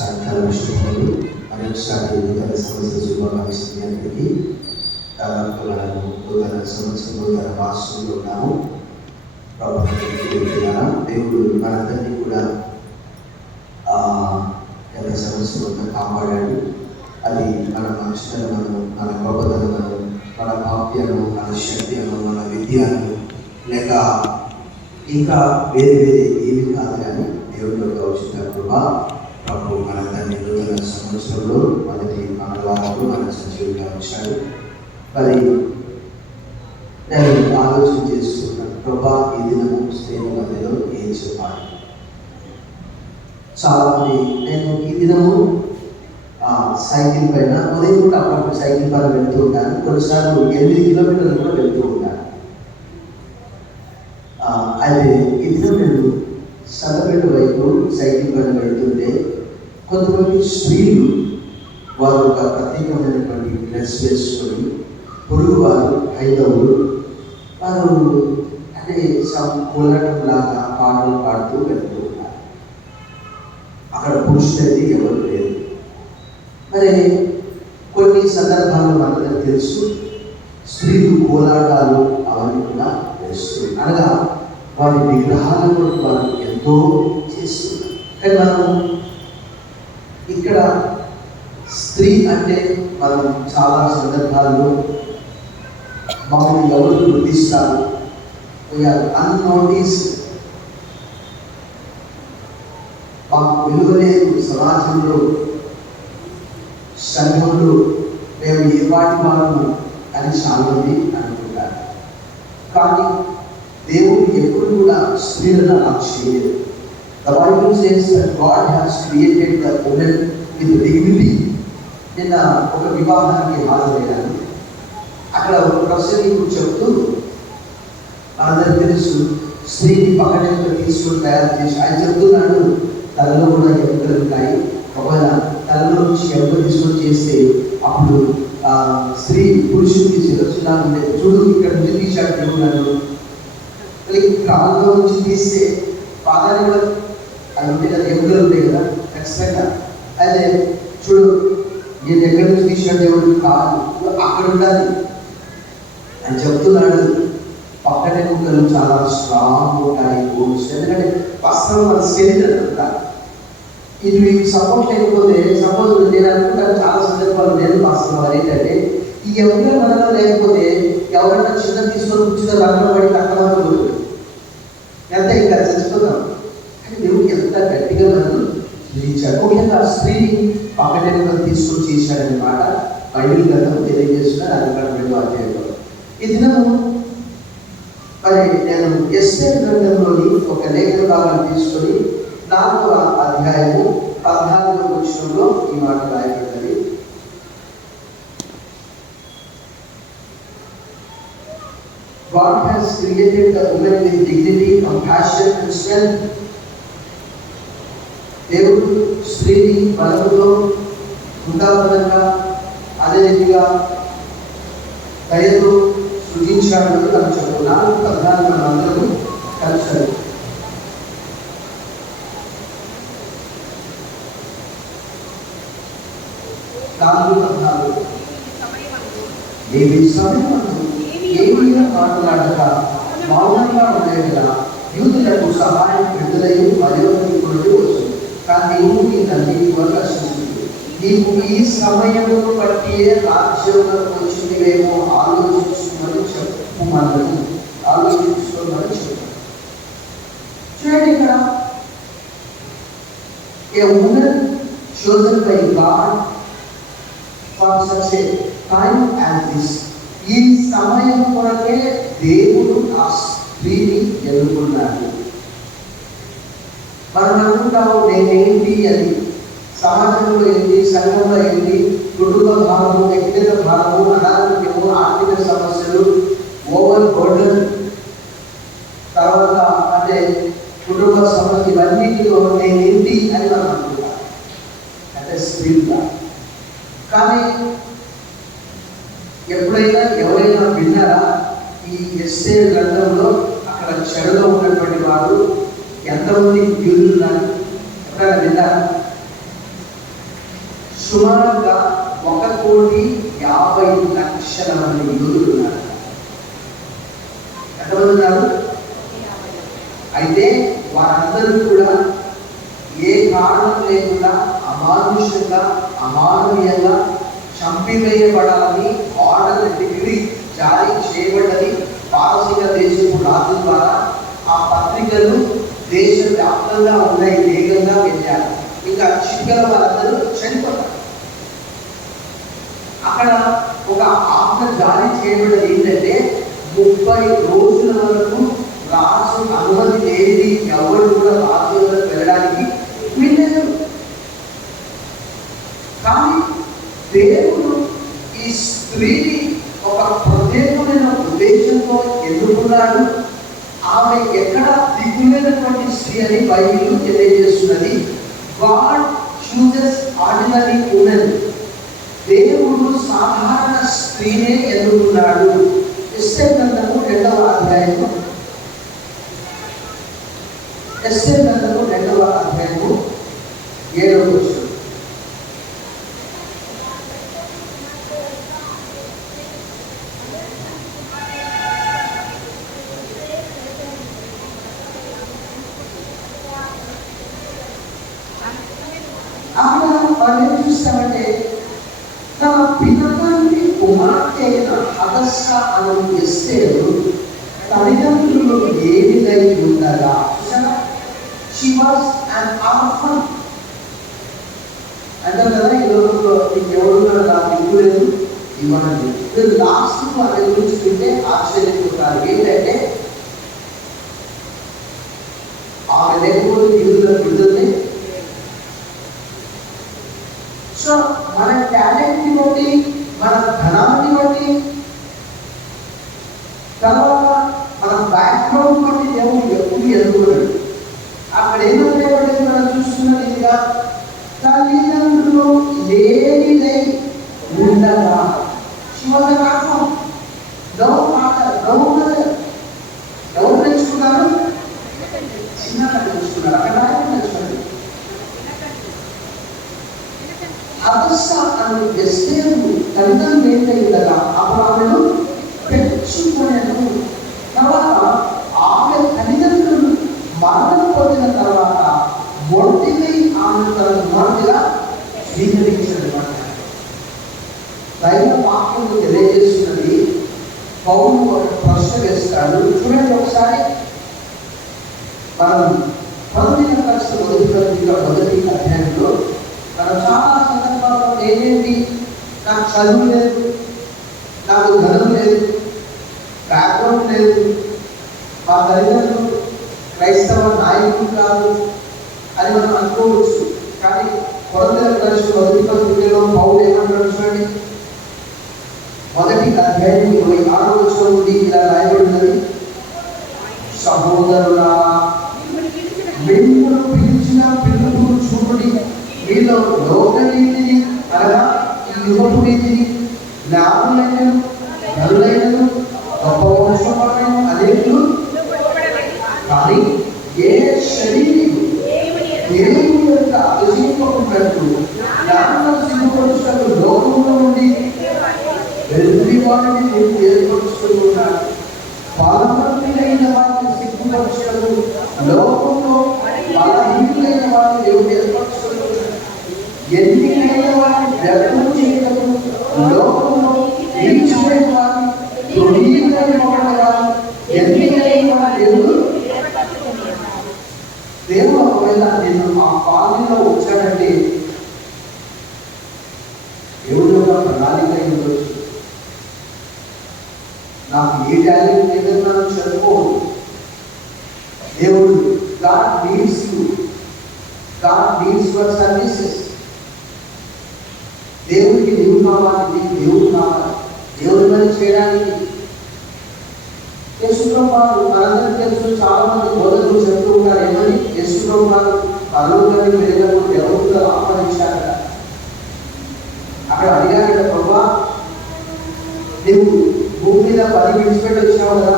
సాయంకాలం విషయంలో మరొకసారి నూతన సంవత్సర శుభాకాంక్షలు అందరికీ. దాదాపు మనము నూతన సంవత్సరం నూతన మాసంలో ఉన్నాము. దేవుడు మనందరినీ కూడా గత సంవత్సరం అంతా కాపాడాడు. అది మన మంచితనము, మన గొప్పతనము, మన భాగ్యము, మన శక్తిను, మన విద్యను, లేక ఇంకా వేరే వేరే ఏమి కాదు కానీ దేవుడి యొక్క ఉచిత కృప ప్రభు మనందరినీ నూతన సంవత్సరంలో మొదటి మంగళవారంలో మన సజీవుగా ఉంచాడు. మరి నేను ఆలోచన చేస్తున్నాను, ప్రభా ఈ దినము స్త్రీల మధ్యలో ఏం చెప్పాలి. చాలామంది నేను ఈ దినము సైకిల్ పైన ఉదయం కూడా అప్పుడప్పుడు సైకిల్ పైన వెళ్తూ ఉంటాను. కొన్నిసార్లు 8 కిలోమీటర్లు కూడా వెళ్తూ ఉంటాను. అయితే ఈ దినం నేను సన్నపేట వైపు సైకిల్ పైన వెళ్తుంటే కొంతమంది స్త్రీలు వారు ఒక ప్రత్యేకమైనటువంటి డ్రెస్ వేసుకొని పొరుగు వారు హైదవులు వారు అంటే కోలాటం లాగా పాటలు పాడుతూ వెళ్తూ ఉన్నారు. అక్కడ పురుషులైతే ఎవరు లేరు. మరి కొన్ని సందర్భాల్లో మనకు తెలుసు స్త్రీలు కోలాటాలు అవన్నీ కూడా వేస్తుంది, అనగా వారి విగ్రహాలను వారు ఎంతో చేస్తున్నారు. కానీ మనం ఇక్కడ స్త్రీ అంటే మనం చాలా సందర్భాల్లో మమ్మల్ని ఎవరు గుర్తిస్తారు, వీఆర్ అన్నోటీస్డ్, మాకు విలువలేదు సమాజంలో, సంఘంలో మేము ఏ వాటి వాళ్ళము అని చాలామంది అనుకుంటారు. కానీ దేవుడు ఎప్పుడు కూడా స్త్రీలను అలా చేయలేదు. The Bible says that God has created the woman with dignity. నిన్న ఒక వివాహానికి హాజరయ్యాను. అక్కడ ఒక ప్రొఫెసర్ చెప్తూ మనందరికీ తెలుసు స్త్రీని పక్కన తీసుకొని తయారు చేసి ఆయన చెప్తున్నాడు, తలలో కూడా ఎముకలు ఉంటాయి, ఒకవేళ తలలో నుంచి ఎముకలు తీసుకొని చేస్తే అప్పుడు స్త్రీ పురుషుడికి సురక్షితంగా ఉండేది. చూడు ఇక్కడ నుంచి తీశాడు దేవుడు, కాలంలో నుంచి తీస్తే పాదాన్ని కూడా అది ఉంటే కదా ఎముకలు ఉంటాయి కదా ఖచ్చితంగా. అయితే చూడు నేను ఎక్కడి నుంచి తీశాడు దేవుడు, కాదు అక్కడ ఉండాలి అని చెప్తున్నాడు. పక్కన ఎముకలు చాలా స్ట్రాంగ్ ఉంటాయి బోన్స్, ఎందుకంటే వస్త్రం మన స్కెలిటన్ అంతా. ఇది సపోర్ట్ లేకపోతే సపోజ్ నేను అనుకుంటాను చాలా సందర్భాలు నేను వస్తున్నాను ఏంటంటే ఈ ఎముకలు మనలో లేకపోతే ఎవరైనా చిన్న తీసుకొని కూర్చున్న రంగంలో పడి తక్కువ ఎంత ఇంకా చచ్చిపోతాం. కానీ దేవుడు ఎంత గట్టిగా మనల్ని పిలిచాడు. ముఖ్యంగా స్త్రీని పక్కన తీసుకొని చేశాడనమాట. బైబిల్ గ్రంథం తెలియజేస్తున్నారు. అది కూడా 2వ అధ్యాయంలో. ఈ దినము మరి నేను ఎస్తేరు గ్రంథంలోని ఒక లేఖన భాగాన్ని తీసుకొని 4వ అధ్యాయము 14వ వచనంలో ఈ మాట రాయబడింది. God has created the woman with dignity, compassion and strength. దేవుడు స్త్రీని బలముతో, హృదయంగా, అదే రీతిగా దయతో సృజించాడని నాకు చెప్తున్నాను. 4 అందరూ కలిసారు. ఏమి సమయమందు ఏమీ మాట్లాడక మౌనంగా ఉండేలా యూదులకు సహాయం విడుదలయ్యి పరివర్తించుకుంటూ వస్తుంది. కానీ నీవు నీ తండ్రి వల్ల సృష్టించు, నీకు ఈ సమయము బట్టి రాజ్యంలోకి వచ్చిందివేమో ఆలోచించుకోమని చెప్పుమన్నది. ఆలోచించుకోమని చెప్పు. చూడండి ఇక్కడ a woman chosen by God for such a time as this. ఈ సమయం కొరకే దేవుడు ఆ స్త్రీని ఎన్నుకున్నాడు. మనం అనుకుంటాము నేనేంటి అని, సమాజంలో ఏంటి, సంఘంలో ఏంటి, కుటుంబ భారము, వ్యక్తిగత భారము, అనారోగ్యము, ఆర్థిక సమస్యలు, ఓవర్ బర్డన్, తర్వాత అంటే కుటుంబ సమస్య, ఇవన్నిటిలో నేనేంటి అని మనం అనుకుంటాం అంటే స్త్రీగా. కానీ ఎప్పుడైనా ఎవరైనా విన్నారా ఈ ఎస్తేరు గ్రంథంలో అక్కడ చెరలో ఉన్నటువంటి వారు ఎంతమంది యూదులు ఉన్నారు? ఎప్పుడైనా విన్నారా? సుమారుగా 1,50,00,000 మంది యూదులు ఉన్నారు. ఎంతమంది ఉన్నారు? అయితే వారందరూ కూడా ఏ కారణం లేకుండా అమానుషంగా అమానవీయంగా చంపివేయబడాలని ఆర్డర్ డిగ్రీ జారీ చేయబడ్డది. పారసీక దేశపు రాజు ద్వారా ఆ పత్రికలు దేశవ్యాప్తంగా ఉన్నాయి, వేగంగా వెళ్ళారు. ఇంకా చిక్కల వారందరూ చనిపోతారు. అక్కడ ఒక ఆజ్ఞ జారీ చేయబడ్డది ఏంటంటే 30 రోజుల వరకు రాజు అనుమతి లేని ఎవరు కూడా రాజు వరకు వెళ్ళడానికి వీల్లేదు. కానీ దేవుడు ఈ స్త్రీని ఒక ప్రత్యేకమైన ఉద్దేశంతో ఎన్నుకున్నాడు. ఆమె ఎక్కడ దిగులేనటువంటి స్త్రీ అని బైబిల్ తెలియజేస్తున్నది. God chooses ordinary women. దేవుడు సాధారణ స్త్రీనే ఎన్నుకున్నాడు. ఎస్తేరు గ్రంథము 2వ అధ్యాయము 7వ వచనం. అక్కడ వాళ్ళు ఏం చూస్తామంటే తన పినతండ్రి కుమార్తె అయిన హదస్స అను ఎస్తేరు తల్లిదండ్రులు ఏ విధంగా ఉండగా షీ వాస్ అన్ ఆర్ఫన్ అంటారు కదా. ఈ రోజుల్లో మీకు ఎవరున్నారు నాకు దిక్కు లేదు ఇవ్వనండి. లాస్ట్ వాళ్ళ గురించి వింటే ఆశ్చర్యపోతారు. ఏంటంటే ఆమె లేకపోతే యూదుల విడుదలే. సో మన టాలెంట్ని బట్టి, మన ధనాన్ని బట్టి, తర్వాత మన బ్యాక్గ్రౌండ్ బట్టి దేవుడు ఎప్పుడు ఎదుగుతాడు. అక్కడ ఏమంటే మనం చూస్తున్నది ఇదిగా తల్లిదండ్రులు లేనిదై ఉండగా ఎవరు నేర్చుకున్నారు? చిన్న నేర్చుకున్నారు. అక్కడ నేర్చుకున్నారు. హదస్స అని ఎస్తేరు తల్లిదండ్రులు ఏంటై ఉండగా అప్పుడు ఆమెను పెంచుకునేను. తర్వాత ఆమె తల్లిదండ్రులు మరణం పొందిన తర్వాత మొదటిపై ఆమె తన కుమార్తెగా స్వీకరించాడు. దైవ వాక్యము తెలియజేస్తున్నది. పౌలు ఒక ప్రశ్న వేస్తాడు. చూడండి ఒకసారి. మనం 19వ మొదటి అధ్యాయంలో మనం చాలా సందర్భాల్లో ఏంటి, నాకు చదువు లేదు, నాకు ధనం లేదు, బ్యాక్గ్రౌండ్ లేదు, మా తల్లిదండ్రులు క్రైస్తవ నాయకులు కాదు అని మనం అనుకోవచ్చు. కానీ మొదటి పత్రికలో పౌలు ఏమంటాడు చూడండి. 1వ అధ్యాయం 26వ వచనం నుండి ఇలా రాయబడినది. సహోదరులారా, మిమ్మల్ని పిలిచిన పిలుపును చూడండి. మీలో లోకనీతిని అనగా ఈ యువపు నీతిని, జ్ఞానులైనను ధనులైనను గొప్ప వంశమైన అనేకులు, కానీ ఏ శరీరం దేవుని యొక్క అతిశయింపకున్నట్టు జ్ఞానం సిగ్గుపరుచుటకు లోకంలో నుండి వెలుగుని వారిని నేను ఏర్పరుచుకున్నాను. బలవంతులైన వారిని సిగ్గుపరుచుటకు లోకంలో బలహీనులైన వారిని దేవుడు ఏర్పరుచుకున్నాడు. ఎన్నికైన వారిని వ్యర్థం చేయటకు లోకంలో నీచులైన వారిని, దుర్నీతులైన వారిని, ఎన్నికైన వారి దేవుడు ఒకవేళ నేను ఆ పాలనలో వచ్చాడంటే దేవుడు ఒక ప్రణాళిక ఉండొచ్చు. నాకు ఏ టాలెంట్ లేదని మనం చదువుకోదు. దేవుడు God needs you. God needs your services. దేవుడికి నీవు కావాలి, దేవుడు కావాలి. దేవుడి పని చేయడానికి యేసుప్రభు వారు మనందరికీ తెలుసు. చాలా మంది బోధకులు చెప్తూ ఉంటారు ఏమని, యేసుప్రభు వారు పరలోకానికి వెళ్ళినప్పుడు ఎవరితో ఆహ్వానించారట. అక్కడ అడిగారట, ప్రభా నువ్వు భూమి మీద పని విడిచిపెట్టి వచ్చినావు కదా,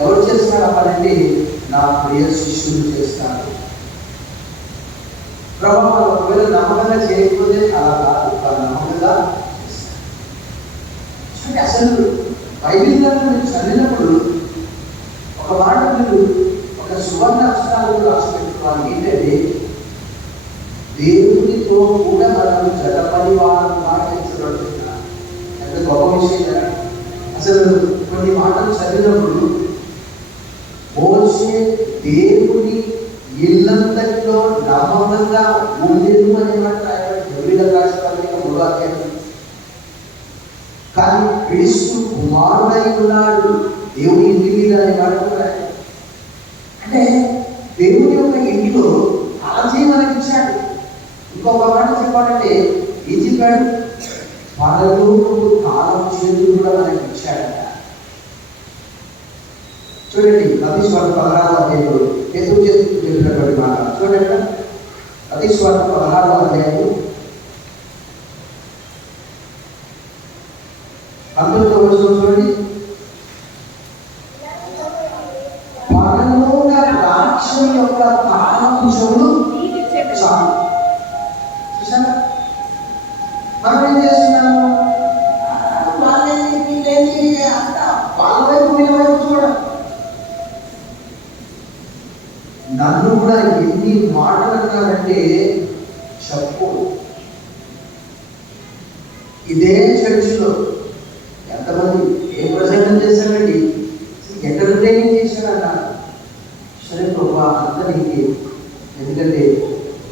ఎవరు చేస్తారు ఆ పని? నా ప్రియ శిష్యులు చేస్తారు. ప్రభా ఒకవేళ నమ్మకంగా చేయకపోతే అలా కాదు, అసలు బైబిల్ గ్రంథం మీరు చదివినప్పుడు ఒక మాట మీరు ఒక సువర్ణ అక్షరాలను రాసి పెట్టుకోవాలి. ఏంటంటే దేవునితో కూడా మనం జత పరివారంగా ఎంచబడుతున్నాం. ఎంత గొప్ప విషయం కదా. అసలు కొన్ని మాటలు చదివినప్పుడు మోషే దేవుని ఇల్లంతట్లో నమ్మకంగా ఉండేది అనే మాట రాష్ట్రాలు. కానీ క్రీస్తు కుమారుడై ఉన్నాడు దేవుని ఇంటి మీద అనే మాట కూడా. అంటే దేవుని యొక్క ఇంటిలో ఆలస్యం మనకి ఇచ్చాడు. ఇంకొక మాట చెప్పాలంటే ఏం చెప్పాడు? పరలోకపు తాళం చేతులు కూడా మనకి ఇచ్చాడట. చూడండి మత్తయి సువార్త 16వ అధ్యాయంలో యేసు చెప్పినటువంటి మాట చూడండి. మత్తయి సువార్త 16వ అధ్యాయం 19వ వచనం చూడండి. పరలోక రాజ్యం యొక్క తాళపు చెవులు చాలు. చూసారా? మనం ఏం చేస్తున్నాము? వాళ్ళ వైపు వీళ్ళ వైపు చూడం. నన్ను కూడా ఎన్ని మాటలు అన్నారంటే చెప్పు. ఇదే చర్చిలో ఎంతమంది ఏ ప్రసంగం చేశారండి, ఎక్కడ ట్రైనింగ్ చేశారన్న. సరే ప్రభా అందరికి, ఎందుకంటే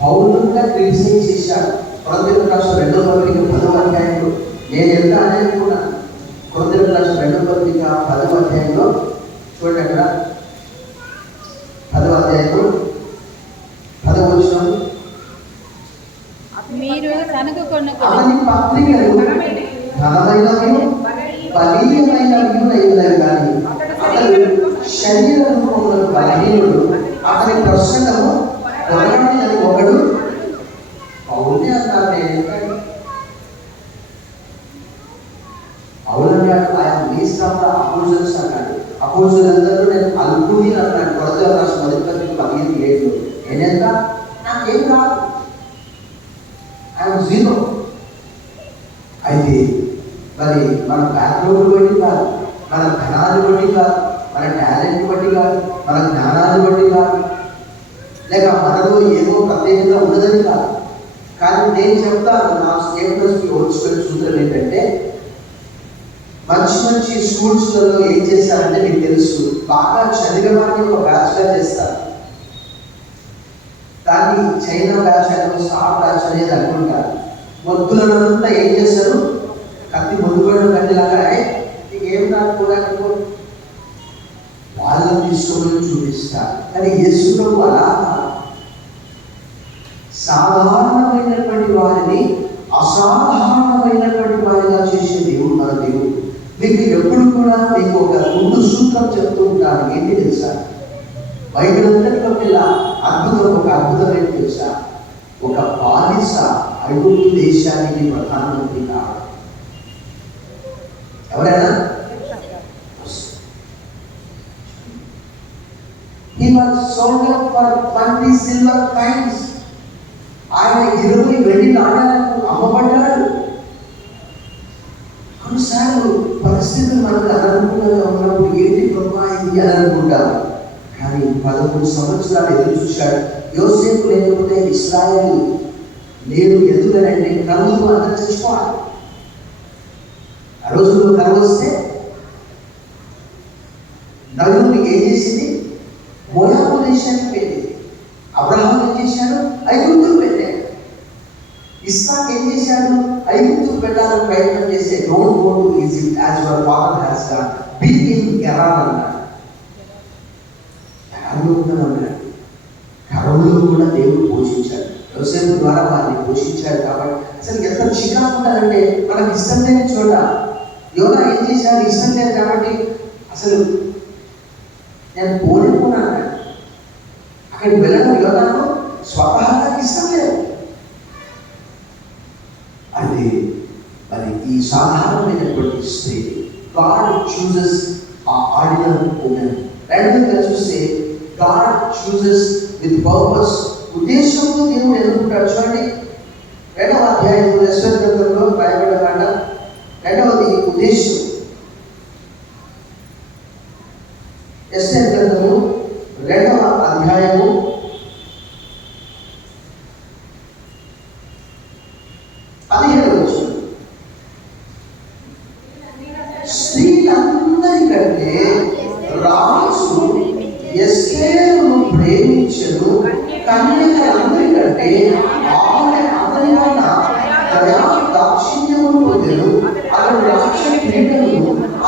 పౌరులుగా క్రిటిసైజ్ చేశాడు. కొరింథీయులకు రాసిన 2వ పత్రిక 10వ అధ్యాయంలో నేను ఎంత అనేది కూడా కొరింథీయులకు రాసిన 2వ పత్రిక 10వ అధ్యాయంలో చూడండి. అక్కడ 10వ అధ్యాయంలో 10వ వచనం, మీరు కనుగొన్న పత్రికలు ఘనమైనవి బలీయమైనవి కానీ అతడు శరీర రూపంలో బలహీనుడు, అతని ప్రసంగము పొరగాడినది ఒకడు. అవునే అన్నారు. అవునన్నాడు. ఆయన లీస్ట్ ఆఫ్ ద అపోజిట్స్ అన్నాడు. అపోజిట్లందరూ నేను అల్పుని అన్నాడు. కొరింథీయులకు రాసిన 1వ పత్రిక 15:7. నేనెంత? నాకేం రాదు, ఆయన జీరో. అయితే మరి మన బ్యాక్గ్రౌండ్ బట్టి కాదు, మన ధనాన్ని బట్టి కాదు, మన టాలెంట్ బట్టి కాదు, మన జ్ఞానాన్ని బట్టి కాదు, లేక మనలో ఏదో ప్రత్యేకత ఉన్నదని కాదు. కానీ నేను చెప్తాను, నా స్టేటస్కి వచ్చిన సూత్రం ఏంటంటే, మంచి మంచి స్కూల్స్లలో ఏం చేస్తారంటే మీకు తెలుసు, బాగా చదివే వారిని ఒక బ్యాచ్గా చేస్తారు. దాన్ని చైనా బ్యాచ్ అని, స్టార్ బ్యాచ్ అనేది అనుకుంటారు. మొద్దులంతా ఏం చేస్తారు? కత్తి మొద్దుకోవడం కత్తిలాగా ఏం కూడా వాళ్ళని తీసుకొని చూపిస్తారు. కానీ యేసు అలా సాధారణమైనటువంటి వారిని అసాధారణమైనటువంటి వారిగా చేసే దేవుడు మన దేవుడు. మీకు ఎప్పుడు కూడా మీకు ఒక ముందు సూత్రం చెప్తూ ఉంటాను. ఏంటి తెలుసా? బైబిల్ అంతటిలో ఇలా అద్భుతం, ఒక అద్భుతం ఏంటి తెలుసా? ఒక బానిస ఐగుప్తు దేశానికి ప్రధానమంత్రి కావడం. ఎవరైనా he was sold out for 20 silver coins. ఆయన 20 వెండి నాణ్యాలకు అమ్మబడ్డాడు. కొన్నిసార్లు పరిస్థితులు మనకు అనుకూలంగా ఉన్నప్పుడు ఏంటి ప్రభా ఇది అని అనుకుంటారు. కానీ 11 సంవత్సరాలు ఎదురు చూశాడు. యోసేపు లేకపోతే ఇశ్రాయేలు నేను ఎదుగుదనంటే కరువుతో అందరూ చచ్చిపోవాలి. ఆ రోజుల్లో కరువు వస్తే నలుగురు ఏం చేసింది? మోయాబు దేశానికి వెళ్ళింది. అబ్రహాం ఏం చేశాడు? ఐగుప్తుకు వెళ్ళాడు. ఇస్సాక్ ఏం చేశాడు? ఐగుప్తుకు వెళ్ళాలని ప్రయత్నం చేస్తే don't go to Egypt as your father has done, be in Gerar అన్నాడు. అన్నాడు. కరువులో కూడా దేవుడు పోషించాడు. యోసేపు ద్వారా వారిని పోషించాడు. కాబట్టి అసలు ఎంత చికాకు ఉండాలంటే మనకు ఇష్టం లేని చోట యోనా ఏం చేశాడు? ఇష్టం లేదు కాబట్టి అసలు నేను పోలేకున్నాను. అక్కడికి వెళ్ళడం యోనాకు స్వతహాగా ఇష్టం లేదు. అది మరి ఈ సాధారణమైనటువంటి స్త్రీ గాడ్ చూజెస్ ఆ ఆర్డినరీ ఉమెన్. రెండోదిగా చూస్తే గాడ్ చూజెస్ విత్ పర్పస్. ఉద్దేశంతో దేవుడు ఎన్నుకుంటాడు. చూడండి 2వ అధ్యాయం ఎస్తేరు గ్రంథంలో రాయబడిన మాట. 2వది ఉద్దేశం.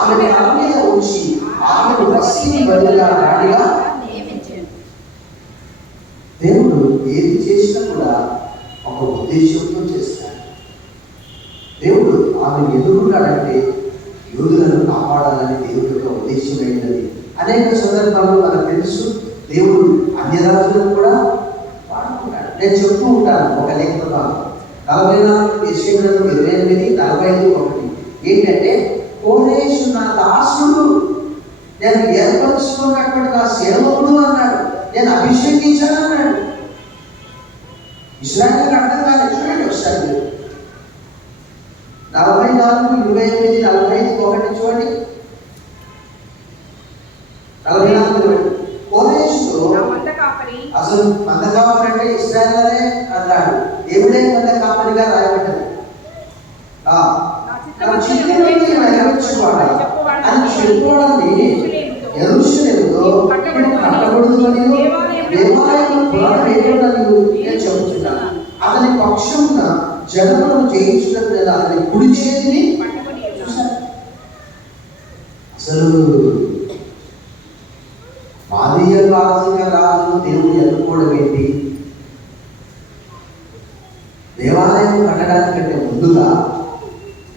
ఆమె తల మీద ఉంచి ఆమెను వస్తీ బదులుగా రాణిగా. దేవుడు ఏది చేసినా కూడా ఒక ఉద్దేశంతో చేస్తాడు. దేవుడు ఆమెను ఎదురున్నాడంటే యూదులను కాపాడాలని దేవుడి యొక్క ఉద్దేశమైనది. అనేక సందర్భాల్లో మనకు తెలుసు, దేవుడు అన్య రాజులను కూడా వాడుకున్నాడు. నేను చెప్తూ ఉంటాను ఒక లేఖన 44 యెషయా 28:45-1 ఏంటంటే, కోరేషు నా దాసుడు, నేను ఏర్పరచుకున్నటువంటి నా సేవకుడు అన్నాడు, నేను అభిషేకించాను అన్నాడు. ఇశ్రాయేలుకి అర్థం కాలేదు. చూడండి ఒకసారి 44:28-45 చూడండి. 44 కోరేషుతో అసలు మంద కాపరి అంటే ఇశ్రాయేలే అన్నాడు. దేవుడే మంద కాపరిగా రాయబడ్డది. అని చెప్పుకోవడాన్ని యెరూషలేములో కట్టబడుతుందని దేవాలయంలో పురాణమేయబడదని నేను చెబుతున్నాను. అతని పక్షమున జనములను జయించడం అతని కుడి చేతిని అసలు మాదీయ పారసిక రాజును దేవుడు ఎన్నుకోవడం ఏంటి? దేవాలయం కట్టడానికంటే ముందుగా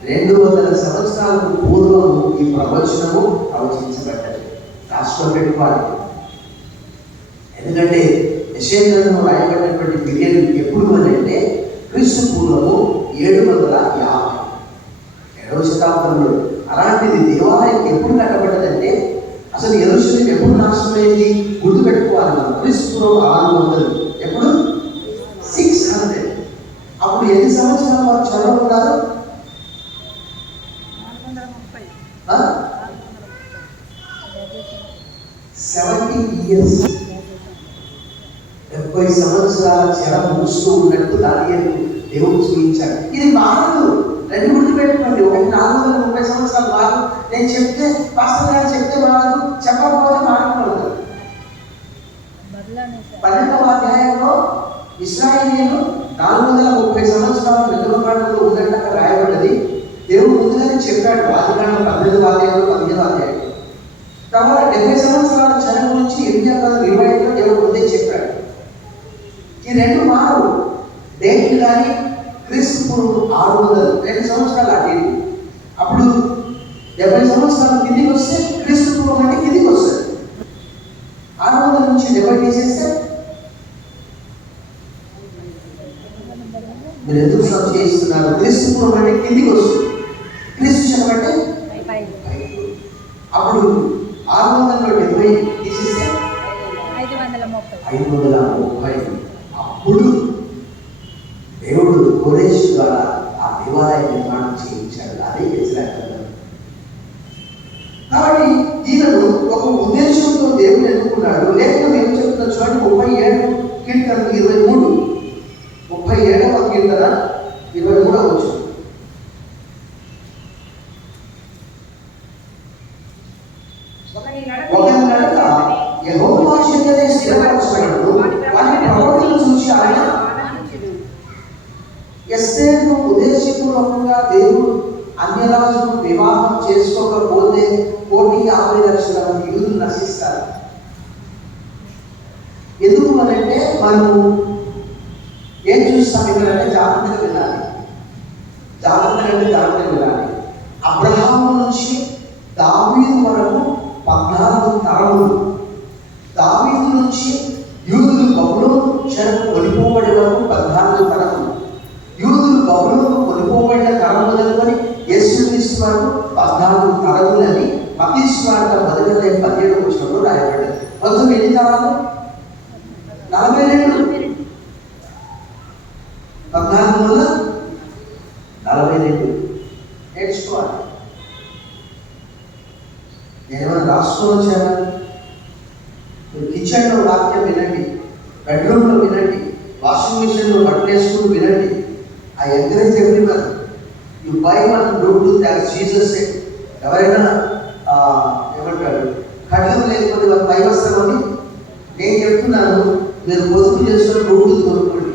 200 సంవత్సరాలకు పూర్వము ఈ ప్రవచనము ప్రవచించబడ్డది. రాష్ట్రం పెట్టుకోవాలి. ఎందుకంటే యెషయా గ్రంథంలో రాయబడినటువంటి పీరియడ్ ఎప్పుడు అంటే క్రీస్తు పూర్వము 750 శతాబ్దంలో. అలాంటిది దేవాలయం ఎప్పుడు కట్టబడ్డదంటే, అసలు యెరూషలేము ఎప్పుడు నాశనమైంది గుర్తుపెట్టుకోవాలి మనం. క్రీస్తు పూర్వం 600. ఎప్పుడు 600. అప్పుడు ఎన్ని సంవత్సరాలు వారు చదవకున్నారు? 70 years. 70 సంవత్సరాల చెర మూస్తూ ఉన్నట్టు దానియేలు దేవుడు చూపించాడు. ఇది మారదు. రెండు గుర్తుపెట్టుకోండి. 430 సంవత్సరాలు మారు. నేను చెప్తే పాస్టర్ గారు చెప్తే మారదు, చెప్పకపోతే మారకూడదు. 12వ అధ్యాయంలో ఇశ్రాయేలీయులు 430 సంవత్సరాలు నిర్గమకాండలో ఉందంటే అక్కడ రాయబడ్డది. దేవుడు ముందుగానే చెప్పాడు. ఆదికాండం 18వ అధ్యాయంలో 15వ అధ్యాయంలో. తర్వాత 70 సంవత్సరాల చెర గురించి 20 దేవుడు ముందే చెప్పాడు. ఈ రెండు మారు. డేట్లు కానీ క్రీస్తు పూర్వం 600, 2 సంవత్సరాలు అటు. అప్పుడు 70 సంవత్సరాలు కిందికి వస్తే క్రీస్తు పూర్వం అంటే కిందికి వస్తుంది. 600 నుంచి 70 తీసేస్తే మీరు ఎందుకు సర్చ్ చేస్తున్నారు? క్రీస్తు పూర్వం అంటే కిందికి వస్తుంది, క్రీస్తు శకం అంటే అప్పుడు 600లో 70 తీసేస్తే 530. అప్పుడు దేవుడు కోరేషు ద్వారా ఆ దేవాలయ నిర్మాణం చేయించాడు. అదే యెరూషలేము. కాబట్టి ఈయనను ఒక ఉద్దేశంతో దేవుడు ఎన్నుకున్నాడు. లేఖనం ఏం చెప్తున్నా చూడండి. 37 కీర్తన 23, 37వ కీర్తన 23వ వచనం. ఒకరి నడక యెహోవా చేతనే స్థిరపరచబడును, వారి ప్రవర్తనను చూసి ఆయన. ఎస్తేరును ఉద్దేశపూర్వకంగా దేవుడు అన్యరాజును వివాహం చేసుకోకపోతే 1,50,00,000 మంది యూదులు నశిస్తారు. ఎందుకు అంటే మనము ఏం చూస్తాం ఇక్కడ? జాగ్రత్తగా వినాలి. జాగ్రత్తగా వినాలి. అబ్రహాము నుంచి దావీదు వరకు 14 తరములు. దావీదు నుంచి యూదులు బబులోను చెరకు కొనిపోబడే వరకు 14 తరములు. యూదులు బబులోను కొనిపోబడిన తరం మొదలుకొని యేసుక్రీస్తు వరకు 14 తరములని మత్తయి సువార్త 17వ వచనంలో రాయబడ్డది. మొత్తం ఎన్ని తరాలు? 42. 14 42 నేర్చుకోవాలి. నేనేమైనా రాసుకొని వచ్చాను? మీరు కిచెన్లో వాక్యం వినండి, బెడ్రూమ్లో వినండి, వాషింగ్ మిషన్లో బట్టలేసుకుని వినండి. I encourage everyone. You buy one, don't do that. Jesus said. ఎవరైనా ఏమంటాడు? ఖడ్గం లేకపోతే వాళ్ళు పై వస్తామని నేను చెప్తున్నాను. మీరు పొదుపు చేసుకొని రోడ్డు కొనుక్కోండి.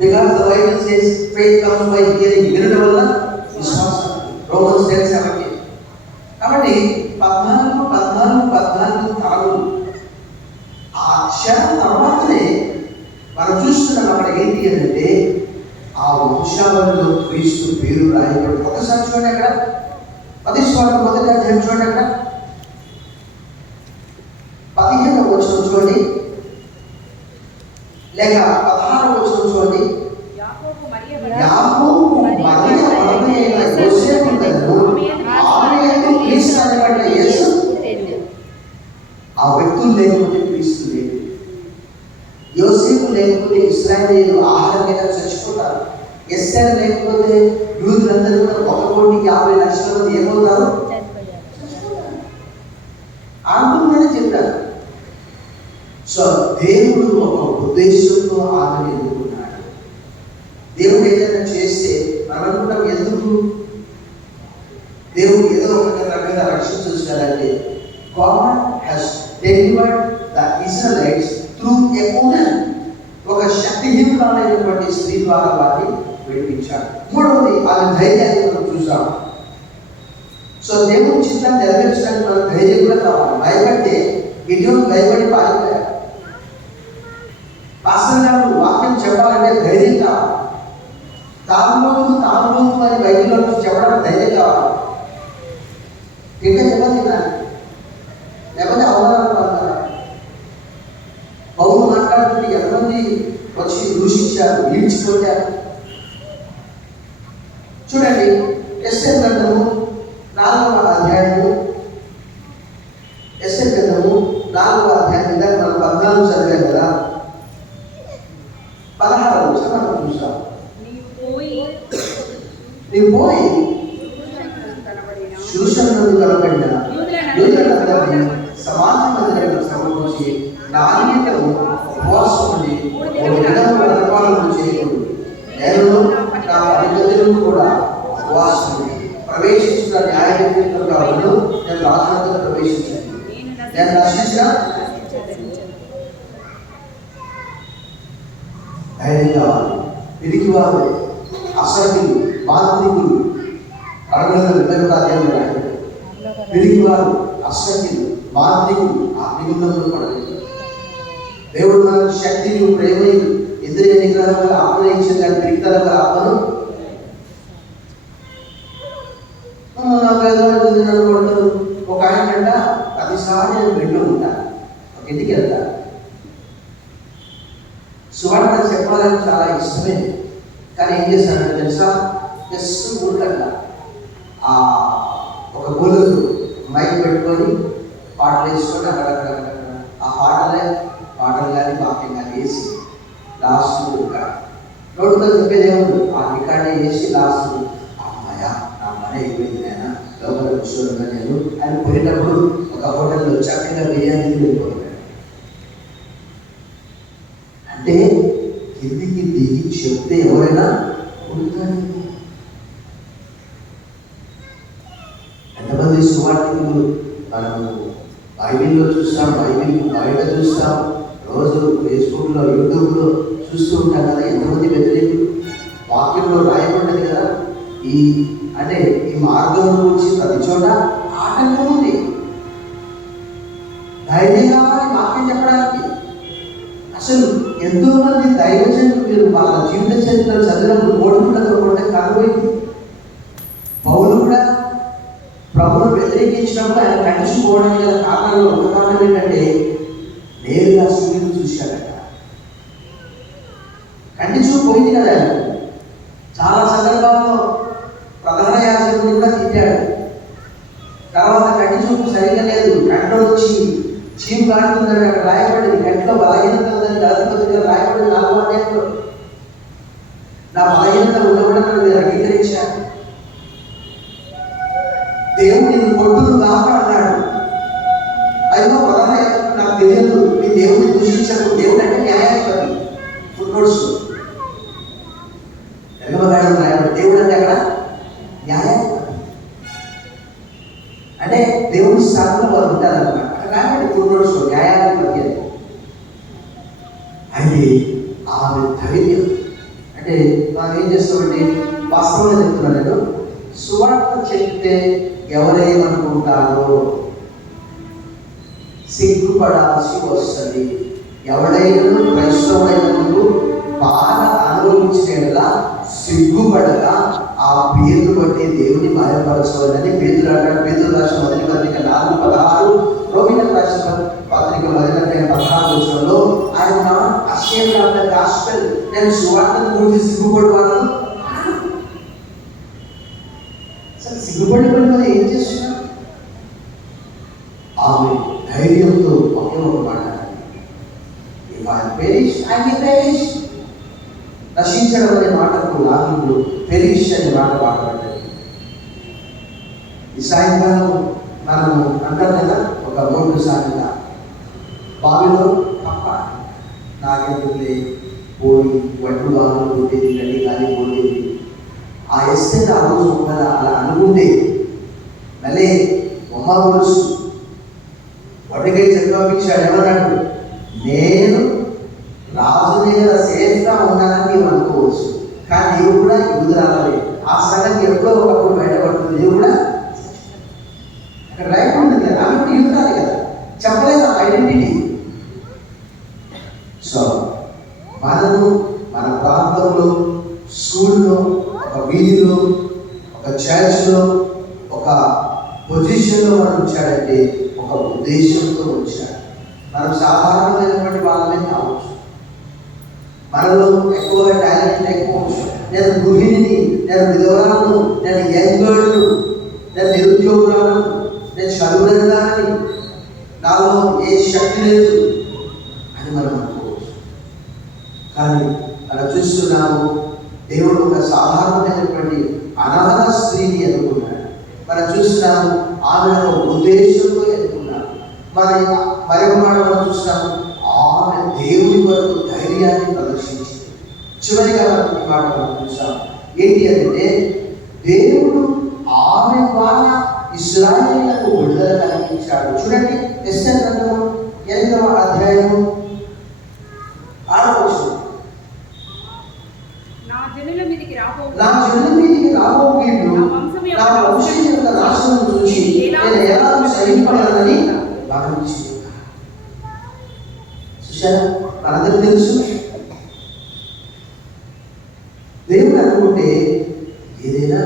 Because the Bible says faith comes by hearing. వినడం వల్ల విశ్వాసం. రోమన్స్ 10:17. కాబట్టి 14 తరాలు ఆ క్షణం తర్వాతనే మనం చూస్తున్నాం. అక్కడ ఏంటి అంటే ఆ వంశావళిలో క్రీస్తు పేరు రాయబడి. ఒకసారి చూడండి అక్కడ 10 మొదటి అధ్యాయం చూడండి, అక్కడ 15వ వచనం చూడండి, లేక 16వ వచనం చూడండి. యాకోబు మరియ యోసేపు దగ్గర ఆమెయందు క్రీస్తు అనబడిన యేసు. ఆ వ్యక్తులు లేకపోతే క్రీస్తు లేదు. యోసేపు లేకపోతే ఇశ్రాయేలీయులు ఆహారం మీద చచ్చిపోతారు. ఎస్తేర్ లేకపోతే యూదులందరూ కూడా 1,50,00,000 మంది ఏమవుతారు? ఆత్మనే చెప్పారు. సో దేవుడు ఒక ఉద్దేశంతో ఆమెను ఎన్నుకున్నాడు. దేవుడు ఏదైనా చేస్తే మనం అనుకుంటాం, ఎందుకు దేవుడు ఏదో ఒక రకంగా రక్షించాలంటే God has delivered the Israelites through a woman. ఒక శక్తిహీనురాలైనటువంటి స్త్రీ ద్వారా వారిని విడిపించాడు. మూడవది ఆమె ధైర్యాన్ని మనం చూసాం. సో దేవుని చిత్తాన్ని నెరవేర్చడానికి మనకు ధైర్యం కూడా కావాలి. భయపడితే గిడియోను భయపడి పారిపోయాడు. పాస్టర్ గారు వాక్యం చెప్పాలంటే ధైర్యం కావాలి. తాగుబోతు అని బైబిల్లో చెప్పడానికి ధైర్యం కావాలి. ఇంకా చెప్పాలి, లేకపోతే అవగాహన పడతారు. పౌరులు మాట్లాడుతుంటే ఎంతమంది వచ్చి దూషించారు, ఈడ్చిపోయారు. చూడండి, ఎస్తేరు గ్రంథము 4వ అధ్యాయము, ఎస్తేరు గ్రంథము 4వ అధ్యాయం ఇందాక మనం 14 చదివాం కదా, 16వ వచనం మనం చూసాం. నీవు పోయి శూషణకు కనబడిన యూదులందరినీ సమాజ మందిరంలో సమకూర్చి నాణ్యతను ఉపవాసం ఉండి 3 దినముల వ్రతపాలన చేయకూడదు. నేను నా పరిగతులను కూడా ఉపవాసం ఉండి ప్రవేశించిన న్యాయవిధులుగా ఉండు. నేను రాజులతో ప్రవేశించాను. నేను రక్షించిన ధైర్యం కావాలి. పిరికివారు, అసహ్యులు, మాంత్రికులు, పిరికివారు, అసహ్యులు, మాంత్రికులు ఆ నిగుణంలో పడలేదు. దేవుడు మనకు శక్తిని, ప్రేమను, ఇంద్రియ నిగ్రహంగా ఆశ్రయించిన పిరికితనంగా ఆత్మను నాకు ఏదో అనుకుంటారు. ఒక ఆయన కంట 10 సార్లు నేను వింటూ ఉంటాను. ఒక ఇంటికి వెళ్తాను, సువార్త చెప్పాలని చాలా ఇష్టమే. కానీ ఏం చేస్తానంటే తెలుసా, జస్ట్ ఊరికన్నా ఒక గోలు మైక్ పెట్టుకొని పాటలు వేసుకొని అక్కడక్కడ ఆ పాటలు కానీ వాక్యం కానీ వేసి లాస్ట్ నోటుతో చెప్పేది ఏముంది, ఆ రికార్డే వేసి లాస్ట్ అమ్మాయా నా పని అయిపోయింది నాయన లోపల కూర్చోగా నేను ఆయన పోయేటప్పుడు ఒక హోటల్లో చక్కగా బిర్యానీ వెళ్ళిపోతున్నాడు. అంటే కిందికి దిగి చెప్తే ఎవరైనా ఉంటారు. ఎంతమంది సువార్తికులు మనము బైబిల్లో చూస్తాం, బైబిల్ బయట చూస్తాం, రోజు ఫేస్బుక్లో, యూట్యూబ్లో చూస్తూ ఉంటాం కదా. ఎంతమంది వ్యతిరేకులు వాక్యంలో రాయబడ్డది కదా. ఈ మార్గం గురించి ప్రతి చోట ఆటంకం ఉంది. ధైర్యం కావాలి వాక్యం చెప్పడానికి. అసలు ఎంతో మంది దైవజనులు మీరు వాళ్ళ జీవిత చరిత్ర చదివినప్పుడు ఓడిపులతో కూడా కనుగొయింది. పౌలు కూడా ప్రభువును వ్యతిరేకించినప్పుడు ఆయన కంటించుకోవడానికి గల కారణంలో ఒక కారణం ఏంటంటే నేరుగా సూర్యుడు చూశాడట. కంటించుకుపోయింది కదా. చాలా సందర్భాల్లో ప్రధాన యాజకుడిని కూడా తిట్టాడు. తర్వాత కంటి చూపు సరిగా లేదు, కంట్లో వచ్చి చీము కాడుతుందని అక్కడ రాయబడింది. కంట్లో బలహీనత ఉందని గలతిపత్రికలో రాయబడింది 4వ అధ్యాయంలో. నా బలహీనత ఉండకూడదని నేను అంగీకరించాను. దేవుడు నిన్ను కొట్టును కాక అన్నాడు. అయ్యో ప్రధాన యాజకుడు నాకు తెలియదు, నీ దేవుడిని దూషించకు. దేవుడు అంటే న్యాయాధిపతి. ఫుట్నోట్స్ రాయబడి దేవుడు అంటే అక్కడ న్యాయాధిపతి అంటే దేవుడి స్థానంలో వారు ఉంటారన్నమాట. అక్కడ రాయబడి ఫుట్నోట్స్ న్యాయాధిపతి అని. అయితే ఆమె ధైర్యం అంటే మనం ఏం చేస్తామంటే వాస్తవంగా చెప్తున్నాను నేను. సువార్త చెప్తే ఎవరేమనుకుంటారో సిగ్గుపడాల్సి వస్తుంది. ఎవడైనా క్రైస్తవుడైనందుకు బాధ అనుభవించేలా సిగ్గుపడక ఆ పేరు బట్టి దేవుని భయపరచవాలని పేతురు అంటాడు. పేతురు రాసిన మొదటి పత్రిక 4:16, రోమీయులకు రాసిన పత్రిక 1:16 ఆయన అషేమ్డ్ ఆఫ్ ద గాస్పెల్, నేను సువార్తను గురించి సిగ్గుపడేవాడు. అసలు సిగ్గుపడిపోయిన ఏం చేస్తున్నా? ఆమె ధైర్యంతో ఒకే ఒక మాట, if I perish I will perish. నశించడం అనే మాటకు లాభంలో పెరిష్ అనే మాట వాడబడ్డది. ఈ సాయంకాలం మనము అంటాం కదా, ఒక మూడు సామెత, బావిలో కప్ప నాకెందుకులే పోయి వడ్లు బాగా పోతేది, గడ్డి కానీ పోతేది. ఆ ఎస్తేది ఆ రోజు ఉండాలి అలా అనుకుంటే మళ్ళీ బొమ్మ కొలుసు వడ్డకై చంద్రబాబిక్షాడు ఏమన్నాడు, నేను రాజు దగ్గర సేఫ్గా ఉన్నానని నీవు అనుకోవచ్చు, కానీ నీవు కూడా ఎదురాలి. ఆ సంగతి ఎప్పుడో ఒకప్పుడు బయటపడుతుంది. నీవు కూడా అక్కడ రైట్ ఉంటుంది కదా, ఆమె కూడా ఎదురాలి కదా, చెప్పలేదు ఐడెంటిటీ. సో మనము మన ప్రాంతంలో, స్కూల్లో, ఒక వీధిలో, ఒక చర్చ్లో, ఒక పొజిషన్లో మనం ఉంచాడంటే ఒక ఉద్దేశంతో వచ్చాడు. మనం సాధారణమైనటువంటి వాళ్ళమే కావచ్చు, మనలో ఎక్కువగా టాలెంట్ లేకపోవచ్చు. నేను గృహిణిని, నేను విధవరాలను, నేను యంగర్ను, నేను నిరుద్యోగురాలను, నేను చదువురాని, నాలో ఏ శక్తి లేదు అని మనం అనుకోవచ్చు. కానీ అలా చూస్తున్నాము, దేవుడు ఒక సాధారణమైనటువంటి అనాథ స్త్రీని ఎన్నుకున్నాడు. మనం చూస్తున్నాము, ఆమె ఒక ఉద్దేశంతో ఎన్నుకున్నాడు. మరొక మాట మనం చూస్తున్నాము, ఆమె దేవుని వరకు ధైర్యాన్ని ప్రదర్శించింది. చివరిగా మనం ఈ మాట మనం చూసాం, ఏంటి అంటే దేవుడు ఆమె ద్వారా ఇశ్రాయేలులకు విడుదల కలిగించాడు. చూడండి, ఎస్తేరు గ్రంథము 8వ అధ్యాయము 6వ వచనం, నా జనుల మీదికి రాబో వీళ్ళు నా వంశం యొక్క నాశనం చూసి నేను ఎలా సహింపగలనని భావించింది. చూసారా, మనందరికీ తెలుసు, దేవుడు అనుకుంటే ఏదైనా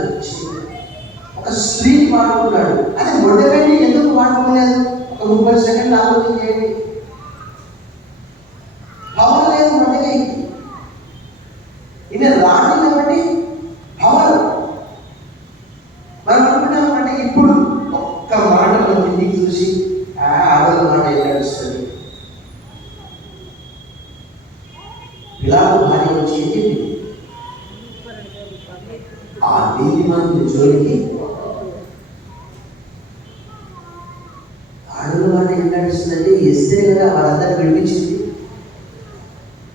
ఒక స్త్రీ వాడుకున్నాడు. అది మొదటి ఎందుకు వాడుకోలేదు? ఒక 30 సెకండ్లు ఆలోచన చేయండి. పవర్ లేదు మొదటి, ఈమె రాణి కాబట్టి పవర్. మనం అనుకుంటామంటే ఇప్పుడు ఒక్క మాట మనం కిందికి చూసి ఆడల మాట ఏం నడుస్తుంది. పిల్లలు భార్య వచ్చి ఏం చెప్పింది? ఆ నీతిమంతుని జోలికి ఆడల మాట ఏం నడుస్తుందంటే ఎస్తేరు కదా వాళ్ళందరూ విడిపించింది.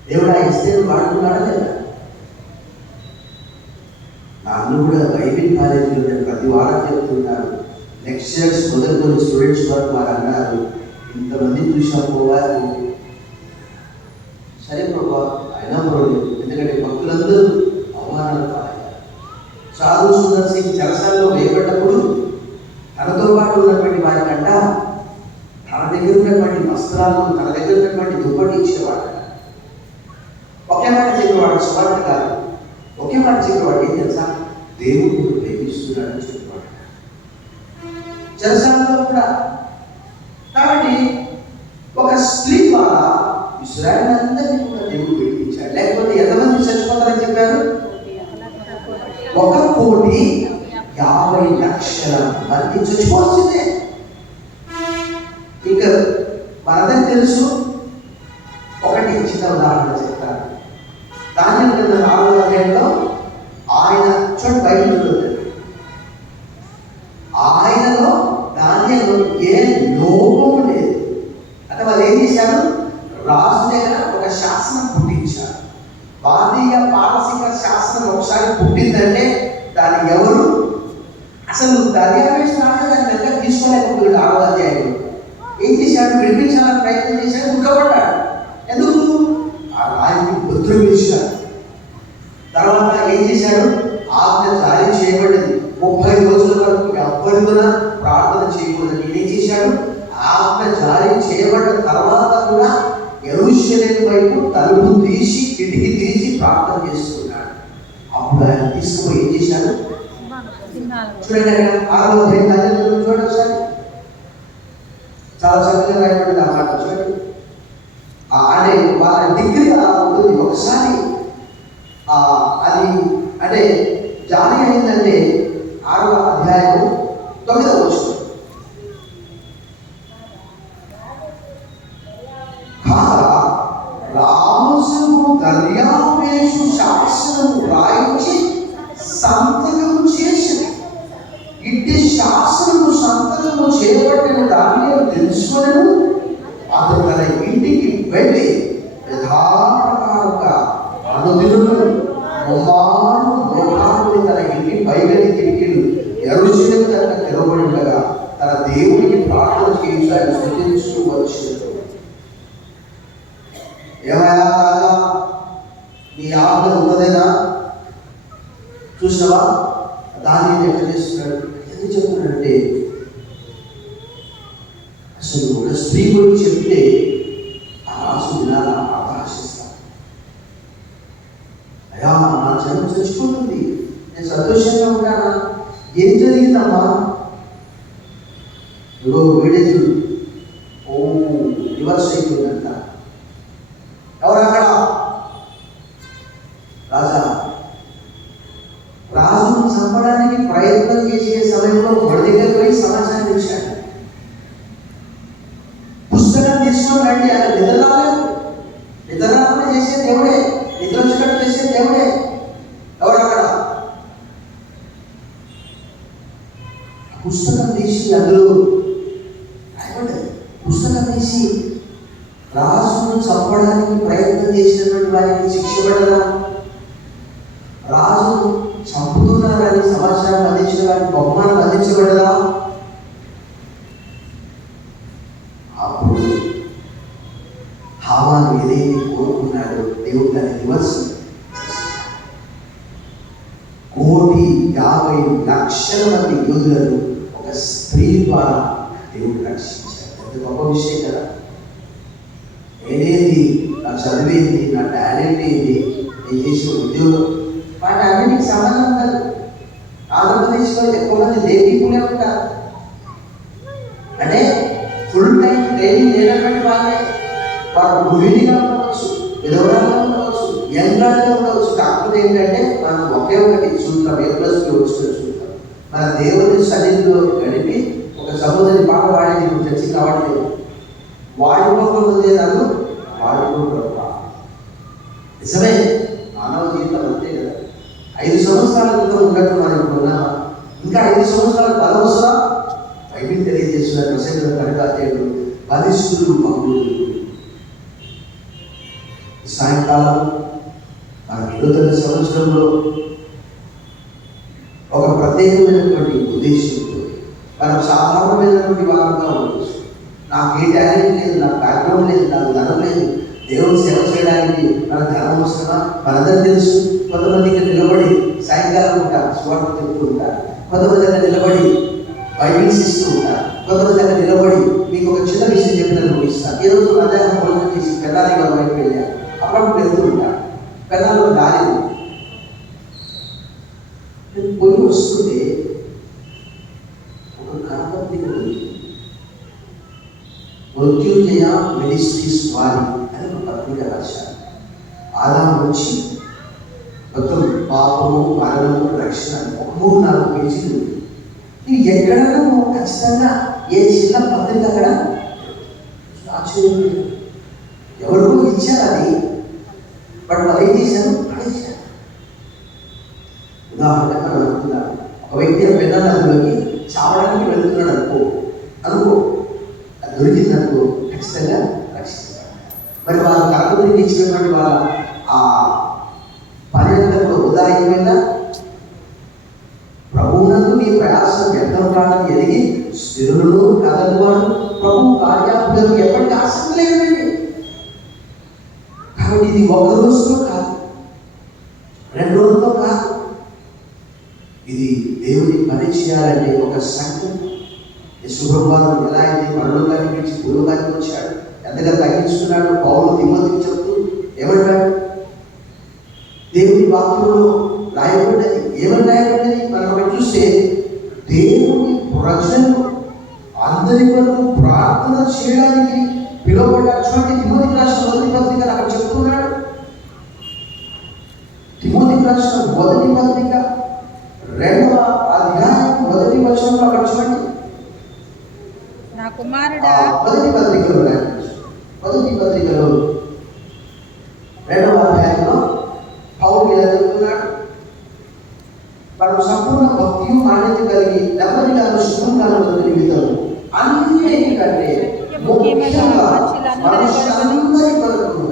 దేవుడు ఆ ఎస్తేరు వాడుకున్నాడా లేదా? నన్ను కూడా బైబిల్ కాలేజీలో నేను ప్రతి వారం చెప్తున్నాను. లెక్చరర్స్ మొదలుకొని స్టూడెంట్స్ వరకు వారు అన్నారు, ఇంతమంది చూసాం పోవాలి. సరే ప్రభా, అయినా పర్వాలేదు, ఎందుకంటే భక్తులందరూ అవమానాలు కాలేదు. సాధు సుందర్ సింగ్ చెరసాలలో వేయబడ్డప్పుడు తనతో పాటు ఉన్నటువంటి వారికంట తన దగ్గర ఉన్నటువంటి వస్త్రాలను, తన దగ్గర ఉన్నటువంటి దుప్పటి ఇచ్చేవాడు. ఒకే మాట చెప్పేవాడు, స్వార్థ కాదు. ఒకే మాట చెప్పేవాడు, ఏం తెలుసా? దేవుడు ప్రేమిస్తున్నాడని చెప్పేవాడు చెరసాలలో కూడా. కాబట్టి ఒక స్త్రీ ద్వారా ఇశ్రాయేలు అందరినీ కూడా దేవుడు విడిపించాడు. లేకపోతే ఎంతమంది చచ్చిపోతారని చెప్పారు? 1,50,00,000 మంది చచ్చిపోవాల్సిందే. ఇక మనందరికి తెలుసు, ఒకటి చిన్న ఉదాహరణ చెప్తాను. దానియేలు గ్రంథం 4వ అధ్యాయంలో ఆయన చూడండి, బైబిల్ చూడండి, ఆయనలో దానియేలు ఏ లోపం లేదు. అంటే వాళ్ళు ఏం చేశారు? రాజు దగ్గర ఒక శాసనం పుట్టించారు. భారతీయ పారసిక శాసనం ఒకసారి పుట్టిందంటే దాన్ని ఎవరు అసలు దర్యావేశ దాన్ని దగ్గర తీసుకోలేకపోయాడు. 6వ అధ్యాయంలో ఏం చేశాడు? విడిపించాలని ప్రయత్నం చేశాడు, ఉక్కబడ్డాడు. ఎందుకు? ఆ రాయికి బుద్ధులు పిలిచాడు. తర్వాత ఏం చేశాడు? ఆజ్ఞ జారీ చేయబడింది. 30 విధమున ప్రార్థన చేయకూడదు. ఏం చేశాడు? ఆజ్ఞ జారీ చేయబడ్డ తర్వాత కూడా యెరూషలేము వైపు తలుపు తీసి కిటికీ తీసి ప్రార్థన చేస్తున్నాడు. అప్పుడు ఆయన తీసుకుపోయి ఏం చేశాడు? చూడండి అక్కడ 6వ అధ్యాయం చూడండి ఒకసారి. చాలా చక్కగా రాయబడింది ఆ మాట చూడండి. అంటే వాళ్ళ డిగ్రీ అలా ఉంటుంది. ఒకసారి అది అంటే జారీ అయిందంటే 6వ అధ్యాయం 9వ వచనం. రాజు దర్యావేషు శాసనము రాయించి సంతకము చేసిన ఇట్టి శాసనము సంతకము చేయబట్టిన దాన్ని తెలుసుకొనెను. అతను తన ఇంటికి వెళ్ళి యథాప్రకారంగా అనుదినము ముమ్మారు మోకాళ్ళుని తన ఇంటి పైగలి కిటికీలు యెరూషలేము దగ్గర తెరవబడి ఉండగా తన దేవుడికి ప్రార్థన చేయించి ఆయన స్తుతించుతూ వచ్చాడు. ఏమయ్యా రాజా, నీ ఆజ్ఞ ఉన్నదేనా? చూసినవా? దాన్ని ఎట్లా చేస్తున్నాడు? ఎందుకు చెప్తున్నాడంటే అసలు ఒక స్త్రీ గురించి చెప్తే ఆ రాజు వినాలా ఆకర్షిస్తాను. అయ్యా, నా జన్మ చచ్చిపోతుంది, నేను సంతోషంగా ఉంటానా? ఏం జరిగిందమ్మా? ఇగో వీడేజు రివర్స్ అయిపోయిందంట. ఎవరు అక్కడ? రాజా. రాజును చంపడానికి ప్రయత్నం చేసే సమయంలో వాడి దగ్గర పోయి సమాచారం ఇచ్చాడు. పుస్తకం తీసుకొని రండి. ఆయన నిద్రలాగా చేసే దేవుడే, నిద్ర వచ్చినట్టు చేసే దేవుడే. ఎవరు అక్కడ? పుస్తకం తీసి అందులో పుస్తకం తీసి రాజును చంపడానికి ప్రయత్నం చేసినటువంటి వారికి శిక్ష పడదా? రాజు చంపుతున్నారని సమాచారం అందించిన వారికి బహుమానం అందించబడదా? అప్పుడు హామాను ఏదైతే కోరుకున్నాడో దేవుడు దాన్ని రివర్స్ 1,50,00,000 మంది యోధులను ఒక స్త్రీ ద్వారా దేవుడు రక్షించాడు. ఎంత గొప్ప విషయం కదా! నేనేది, నా చదివేది, నా టాలెంట్ ఏంటి, నేను చేసే ఉద్యోగం, వాటి అన్నిటికి సంబంధం ఉండదు. ఆంధ్రప్రదేశ్లో ఎక్కువ మంది దేవీకులే ఉంటారు. అంటే ఫుల్ టైం ట్రైనింగ్ లేనటువంటి వాళ్ళే. వారు గృహిణిగా ఉండవచ్చు, విధవరాలుగా ఉండవచ్చు, యంగ్గా ఉండవచ్చు. కాకపోతే ఏంటంటే మనం ఒకే ఒకటి చూస్తాం, A+B వచ్చిన చూస్తాం. మన దేవుని సన్నిధిలో గడిపి ఒక సహోదరి పాట వాడి చర్చి కావట్లేదు. వాడిపోకముందే నన్ను వాడిపోక. నిజమే, మానవ జీవితం అంతే కదా. 5 సంవత్సరాల క్రితం ఉన్నట్టు మనం ఇప్పుడు ఉన్నామా? ఇంకా 5 సంవత్సరాల బలం వస్తుందా? బైబిల్ తెలియజేస్తున్న ప్రసంగం కనుక బలిష్ఠులు భక్తులు. సాయంకాలం మన 20వ సంవత్సరంలో ఒక ప్రత్యేకమైనటువంటి ఉద్దేశంతో మనం సాధారణమైనటువంటి వారంగా ఉండవచ్చు. నాకు ఏ టాలెంట్ లేదు, నాకు బ్యాక్గ్రౌండ్ లేదు, నాకు ధనం లేదు, దేవుని సేవ చేయడానికి మన ధనం వస్తున్నా మనందరూ తెలుసు. కొంతమంది ఇక్కడ నిలబడి సాయంకాలం ఉంటారు, స్వార్థ చెప్తూ ఉంటారు. కొంతమంది అక్కడ నిలబడి బైబిల్స్ ఇస్తూ ఉంటారు. కొంతమంది అక్కడ నిలబడి మీకు ఒక చిన్న విషయం చెప్పినట్టు ముగిస్తారు. ఈరోజు మధ్యాహ్నం భోజనం చేసి పెళ్ళాలి బయటకు వెళ్ళారు. అప్పుడు వెళ్తూ ఉంటారు. పెళ్ళాల్లో దారి పోయి వస్తుంటే ఒక కనపర్తి మృత్యుంజయ మినిస్ట్రీస్ వారి అని ఒక పత్రిక రాశారు. ఆదాము నుంచి మొత్తం పాపము, మరణము, రక్షణ ఒక 3-4 పేజీలు. ఇవి ఎక్కడైనా ఖచ్చితంగా ఏ చిన్న పత్రిక అక్కడ ఆశ్చర్యం. ఎవరికో ఇచ్చారు అది, బట్ వాళ్ళు ఏం చేశారు? పడేశారు. ఉదాహరణగా మనం అనుకున్నాం, ఒక వ్యక్తి పెద్దలోకి చావడానికి వెళ్తున్నాడు అనుకో అది దొరికిందనుకో ఖచ్చితంగా రక్షిస్తారు. మరి వారు కర్మకి ఇచ్చినటువంటి వాళ్ళ ఆ పర్యంతంలో ఉదాహరణ ప్రభువునందు నీ ప్రయాసం వ్యర్థం కాదని ఎదిగి స్థిరులను కదలవాడు ప్రభు కార్యాలు ఎప్పటికీ ఆసక్తి లేదండి. కాబట్టి ఇది 1 రోజుతో కాదు, 2 రోజులతో కాదు, ఇది దేవుని పని చేయాలంటే ఒక సంఘం. యశుభ్రవాదం ఎలా అయితే పరలోకానికి విడిచి భూలోకానికి వచ్చాడు, ఎంతగా తగ్గించుకున్నాడు. పౌలు తిమోతికి చెప్తూ ఏమంటాడు? దేవుని వాక్యంలో రాయబడినది ఏమని రాయబడినది మనం ఒకటి చూస్తే, దేవుని ప్రజలు అందరి కొరకు ప్రార్థన చేయడానికి పిలువబడ్డటువంటి తిమోతికి రాసిన మొదటి పత్రిక అక్కడ చెప్తున్నాడు. తిమోతికి రాసిన మొదటి పత్రిక 2వ అధ్యాయం 1వ వచనంలో అక్కడ చూడండి. నా కుమారుడా, మొదటి పత్రికలో 2వ అధ్యాయంలో పౌలు ఇలా చెప్తున్నాడు, మనం సంపూర్ణ భక్తియు మాన్యత కలిగి నెమ్మదిగా శుభంగా నిమిత్తం అన్నిటికంటే ముఖ్యంగా మనుషులందరి కొరకు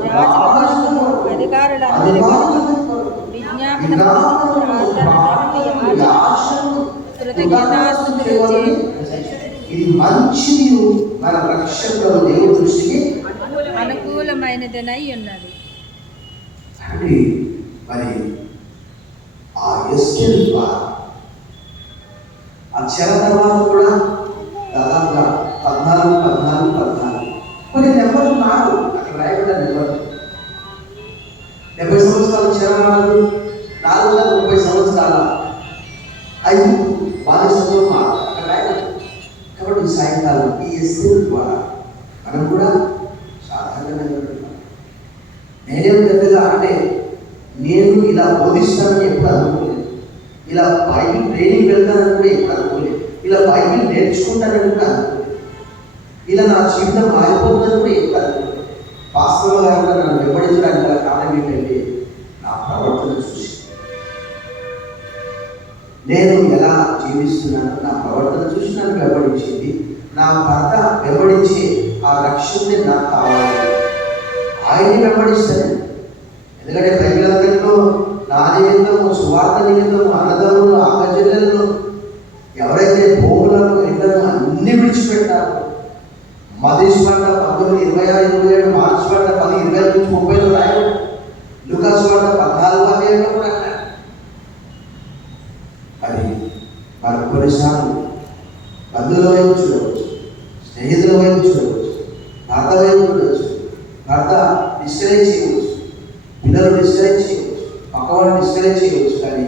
ఇది మంచిది, మన రక్షకుడు దేవుని దృష్టికి అనుకూలమైనదనై ఉన్నది. మరి ఆ ఎస్కేల్ ద్వారా ఆ చెర తర్వాత కూడా దాదాపుగా 14 కొన్ని నెంబర్లు నాకు అక్కడ రాయబడ్డ నెంబర్ 70 సంవత్సరాల చెరనాలు, 430 సంవత్సరాల 5 బానిసత్వం అక్కడ రాయబడ్డ. కాబట్టి సాయంకాలం ఈ ఎస్కేల్ ద్వారా మనం కూడా సాధారణంగా నేనేం పెద్దగా అంటే నేను ఇలా బోధిస్తానని ఎప్పుడు అనుకోలేదు, ఇలా బైబిల్ ట్రైనింగ్ వెళ్తానని కూడా ఎప్పుడు అనుకోలేదు, ఇలా బైబిల్ నేర్చుకుంటానని కూడా అనుకోలేదు, ఇలా నా జీవితం మారిపోతుందని కూడా ఎప్పుడు అనుకోలేదు. వాస్తవంగా గారు నన్ను వెంబడించడానికి గల కారణం ఏంటంటే నా ప్రవర్తన చూసి, నేను ఎలా జీవిస్తున్నాను, నా ప్రవర్తన చూసి నన్ను వెంబడించింది. నా భర్త వెంబడించే ఆ రక్షణని నాకు కావాలి, ఆయన్ని వెంబడిస్తాను. ఎందుకంటే బైబిల్ నా నిమిత్తము, సువార్త నిమిత్తము, అన్నదమ్ములు, అక్కచెల్లెలను, ఎవరైతే భూములను, ఇళ్లను అన్ని విడిచిపెట్టారో, మతీసు వార్త 19:26-27, మార్క్స్ వార్త 10:20-30 రాయబడి, లూకాసు వార్త 14వ అధ్యాయంలో కూడా అన్నాడు. అది మనం కొన్నిసార్లు బంధువుల వైపు చూడవచ్చు, స్నేహితుల వైపు చూడవచ్చు, భర్త వైపు చూడవచ్చు. భర్త డిస్కరేజ్ చేయవచ్చు, పిల్లలు డిస్కరేజ్ చేయవచ్చు, పక్కవాళ్ళు డిస్కరేజ్ చేయవచ్చు. కానీ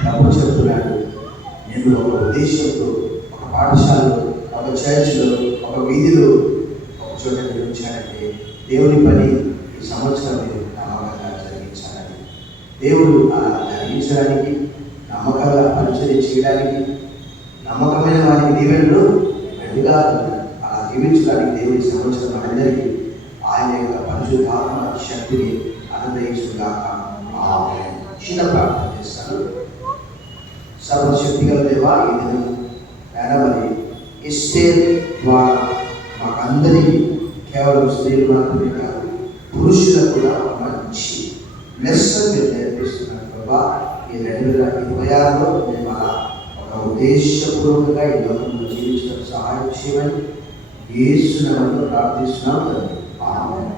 ప్రభు చెప్తున్నాడు, నేను ఒక ఉద్దేశంతో, ఒక పాఠశాలలో, ఒక చర్చ్లో, ఒక వీధిలో, ఒక చోట నిర్మించాలంటే దేవుని పని ఈ సంవత్సరం మీరు నమ్మకంగా జరిగించాలని, దేవుడు అలా జరిగించడానికి, నమ్మకంగా పరిచయం చేయడానికి, నమ్మకమైన వారికి దీవెనలు మెండుగా అలా జీవించడానికి దేవుడి సంవత్సరం మనందరికీ ఆయన యొక్క పరిశుద్ధాత్మ శక్తిని అనుగ్రహించుగాక. ఆమేన్. చిన్న ప్రార్థన చేస్తాను. సర్వశక్తి గల దేవా, ఈ దినం మరి ఎస్తేర్ ద్వారా మాకందరికీ, కేవలం స్త్రీలు మాత్రమే కాదు, పురుషులకు కూడా మంచి లెసన్ మీరు నేర్పిస్తున్నారు ప్రభా. ఈ 2026లో మేము అలా ఒక ఉద్దేశపూర్వకంగా ఈ లోకంలో జీవించడం సహాయం చేయమని యేసు నామములో ప్రార్థిస్తున్నాం. ఆమేన్.